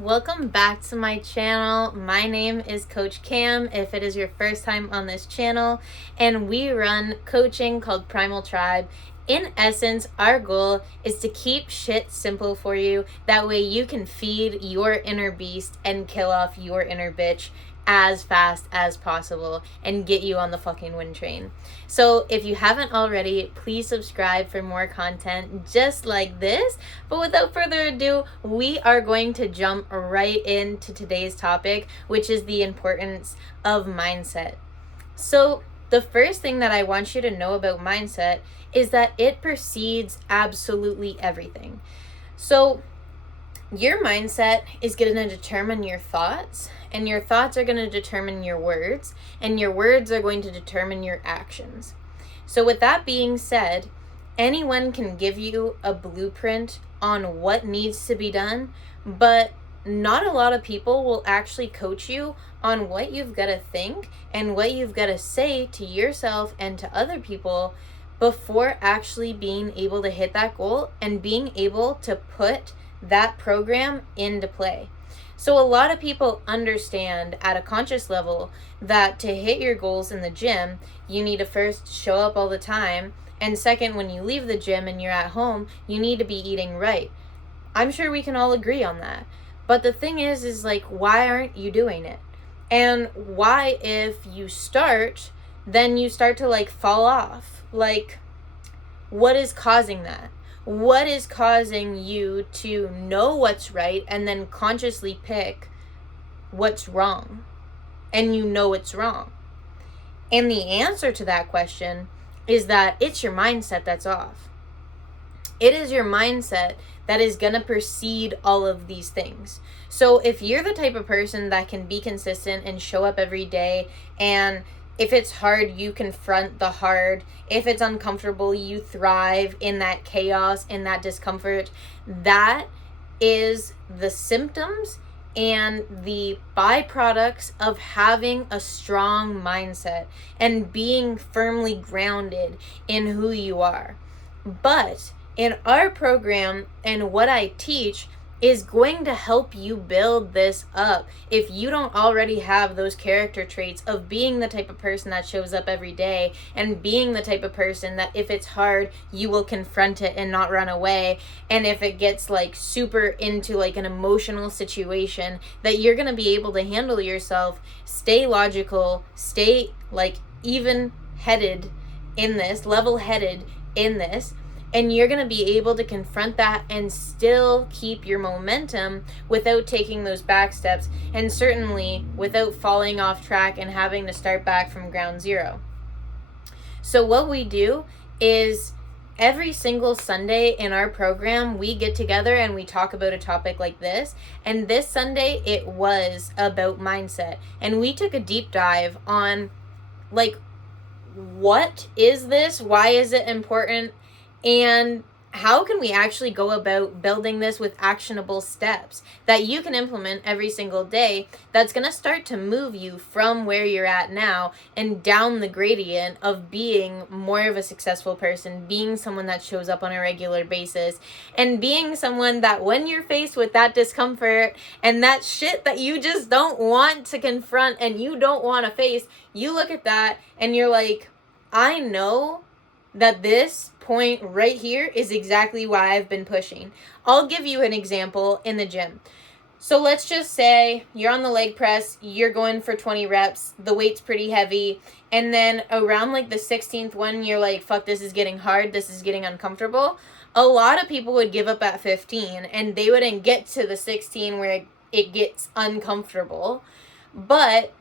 Welcome back to my channel. My name is Coach Cam if it is your first time on this channel, and we run coaching called Primal Tribe. In essence, our goal is to keep shit simple for you. That way you can feed your inner beast and kill off your inner bitch as fast as possible and get you on the fucking win train. So if you haven't already, please subscribe for more content just like this. But without further ado, we are going to jump right into today's topic, which is the importance of mindset. So the first thing that I want you to know about mindset is that it precedes absolutely everything. So your mindset is going to determine your thoughts, and your thoughts are going to determine your words, and your words are going to determine your actions. So with that being said, anyone can give you a blueprint on what needs to be done, but not a lot of people will actually coach you on what you've got to think and what you've got to say to yourself and to other people before actually being able to hit that goal and being able to put that program into play. So a lot of people understand at a conscious level that to hit your goals in the gym, you need to first show up all the time. And second, when you leave the gym and you're at home, you need to be eating right. I'm sure we can all agree on that. But the thing is like, why aren't you doing it? And why, if you start, then you start to like fall off? Like, what is causing that? What is causing you to know what's right and then consciously pick what's wrong? And you know it's wrong. And the answer to that question is that it's your mindset that's off. It is your mindset that is going to precede all of these things. So if you're the type of person that can be consistent and show up every day, and if it's hard, you confront the hard. If it's uncomfortable, you thrive in that chaos, in that discomfort. That is the symptoms and the byproducts of having a strong mindset and being firmly grounded in who you are. But in our program and what I teach is going to help you build this up if you don't already have those character traits of being the type of person that shows up every day and being the type of person that if it's hard, you will confront it and not run away. And if it gets like super into like an emotional situation, that you're going to be able to handle yourself, stay logical, stay like even headed in this, level headed in this. And you're going to be able to confront that and still keep your momentum without taking those back steps, and certainly without falling off track and having to start back from ground zero. So what we do is every single Sunday in our program, we get together and we talk about a topic like this. And this Sunday, it was about mindset. And we took a deep dive on like, what is this? Why is it important? And how can we actually go about building this with actionable steps that you can implement every single day that's going to start to move you from where you're at now and down the gradient of being more of a successful person, being someone that shows up on a regular basis, and being someone that when you're faced with that discomfort and that shit that you just don't want to confront and you don't want to face, you look at that and you're like, I know that this point right here is exactly why I've been pushing. I'll give you an example in the gym. So let's just say you're on the leg press, you're going for 20 reps, the weight's pretty heavy, and then around like the 16th one, you're like, fuck, this is getting hard, this is getting uncomfortable. A lot of people would give up at 15 and they wouldn't get to the 16 where it gets uncomfortable. But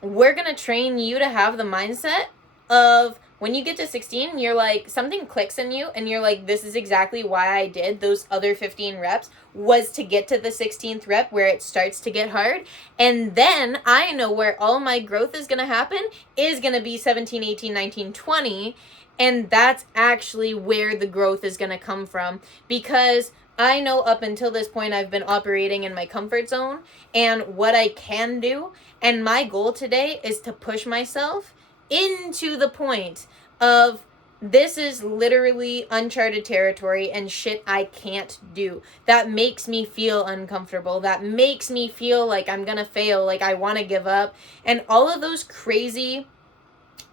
we're going to train you to have the mindset of when you get to 16, you're like, something clicks in you and you're like, this is exactly why I did those other 15 reps, was to get to the 16th rep where it starts to get hard. And then I know where all my growth is going to happen is going to be 17, 18, 19, 20. And that's actually where the growth is going to come from, because I know up until this point I've been operating in my comfort zone and what I can do. And my goal today is to push myself into the point of This is literally uncharted territory and shit I can't do. That makes me feel uncomfortable. That makes me feel like I'm gonna fail, like I want to give up. And all of those crazy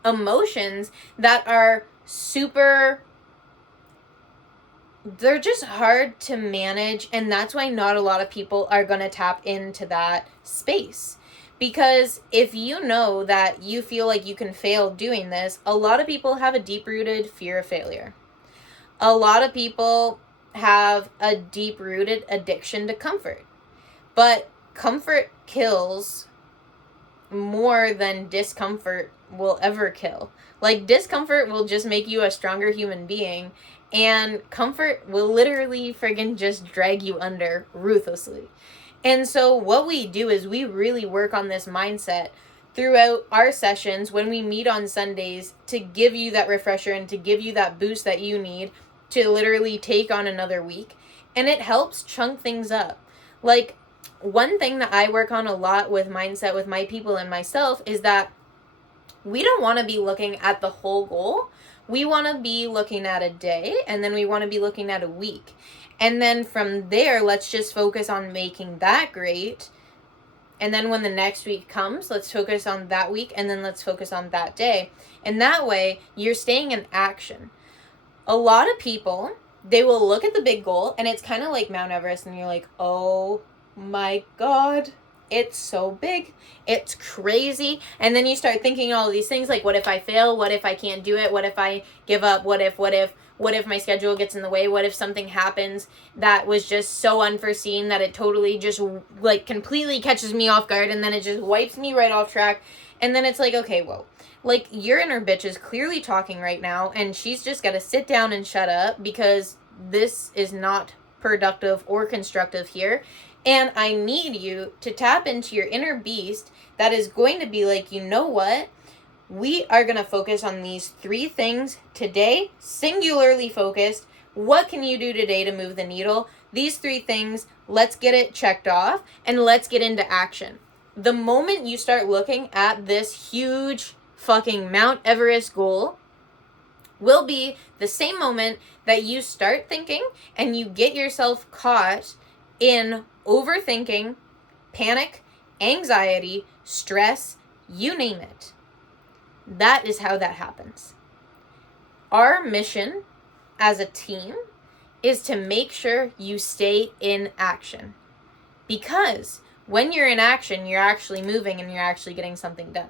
emotions that are super, they're just hard to manage. And that's why not a lot of people are gonna tap into that space. Because if you know that you feel like you can fail doing this, a lot of people have a deep-rooted fear of failure. A lot of people have a deep-rooted addiction to comfort. But comfort kills more than discomfort will ever kill. Like, discomfort will just make you a stronger human being, and comfort will literally friggin' just drag you under ruthlessly. And so what we do is we really work on this mindset throughout our sessions when we meet on Sundays to give you that refresher and to give you that boost that you need to literally take on another week. And it helps chunk things up. Like, one thing that I work on a lot with mindset with my people and myself is that we don't want to be looking at the whole goal. We want to be looking at a day, and then we want to be looking at a week. And then from there, let's just focus on making that great. And then when the next week comes, let's focus on that week, and then let's focus on that day. And that way, you're staying in action. A lot of people, they will look at the big goal, and it's kind of like Mount Everest, and you're like, oh my God, it's so big. It's crazy. And then you start thinking all of these things like, what if I fail? What if I can't do it? What if I give up? What if my schedule gets in the way? What if something happens that was just so unforeseen that it totally just like completely catches me off guard, and then it just wipes me right off track? And then it's like, okay, whoa. Like, your inner bitch is clearly talking right now, and she's just got to sit down and shut up, because this is not productive or constructive here. And I need you to tap into your inner beast that is going to be like, you know what? We are going to focus on these 3 things today, singularly focused. What can you do today to move the needle? These 3 things, let's get it checked off, and let's get into action. The moment you start looking at this huge fucking Mount Everest goal will be the same moment that you start thinking and you get yourself caught in overthinking, panic, anxiety, stress, you name it. That is how that happens. Our mission as a team is to make sure you stay in action. Because when you're in action, you're actually moving and you're actually getting something done.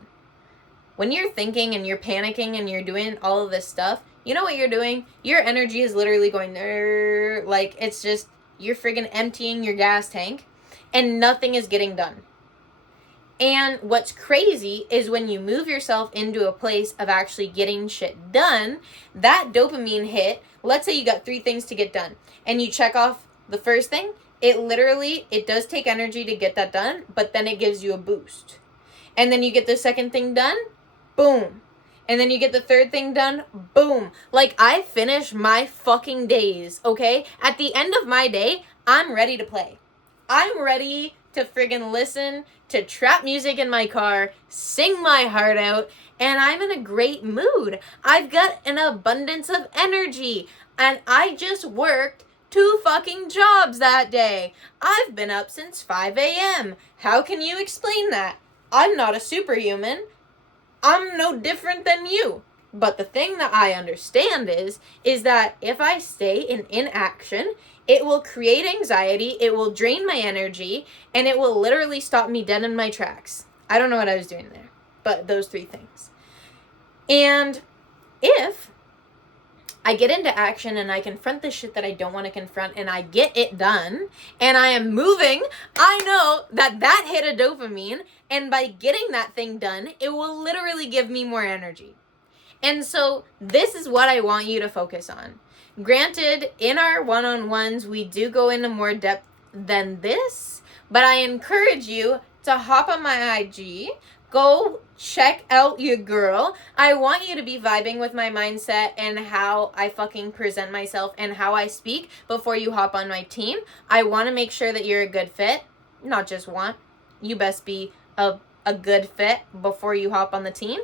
When you're thinking and you're panicking and you're doing all of this stuff, you know what you're doing? Your energy is literally going there. Like, it's just, you're friggin' emptying your gas tank and nothing is getting done. And what's crazy is when you move yourself into a place of actually getting shit done, that dopamine hit, let's say you got 3 things to get done, and you check off the first thing, it does take energy to get that done, but then it gives you a boost. And then you get the second thing done, boom. And then you get the third thing done, boom. Like, I finish my fucking days, okay? At the end of my day, I'm ready to play. I'm ready to friggin' listen to trap music in my car, sing my heart out, and I'm in a great mood. I've got an abundance of energy, and I just worked 2 fucking jobs that day. I've been up since 5 a.m. How can you explain that? I'm not a superhuman. I'm no different than you. But the thing that I understand is that if I stay in inaction, it will create anxiety, it will drain my energy, and it will literally stop me dead in my tracks. I don't know what I was doing there, but those 3 things. And if I get into action and I confront the shit that I don't want to confront and I get it done and I am moving, I know that hit a dopamine, and by getting that thing done, it will literally give me more energy. And so this is what I want you to focus on. Granted, in our one-on-ones, we do go into more depth than this, but I encourage you to hop on my IG, go check out your girl. I want you to be vibing with my mindset and how I fucking present myself and how I speak before you hop on my team. I want to make sure that you're a good fit, not just want. You best be a good fit before you hop on the team.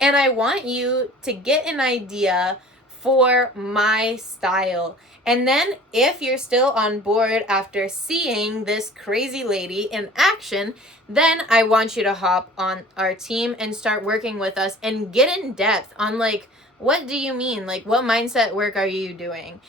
And I want you to get an idea for my style. And then if you're still on board after seeing this crazy lady in action, then I want you to hop on our team and start working with us and get in depth on like, what do you mean? Like, what mindset work are you doing?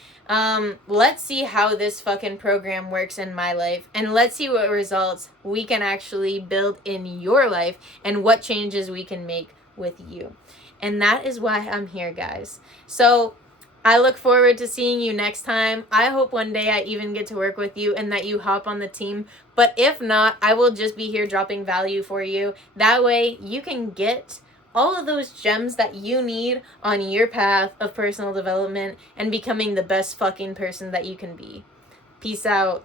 Let's see how this fucking program works in my life, and let's see what results we can actually build in your life and what changes we can make with you. And that is why I'm here, guys. So I look forward to seeing you next time. I hope one day I even get to work with you and that you hop on the team. But if not, I will just be here dropping value for you. That way you can get all of those gems that you need on your path of personal development and becoming the best fucking person that you can be. Peace out.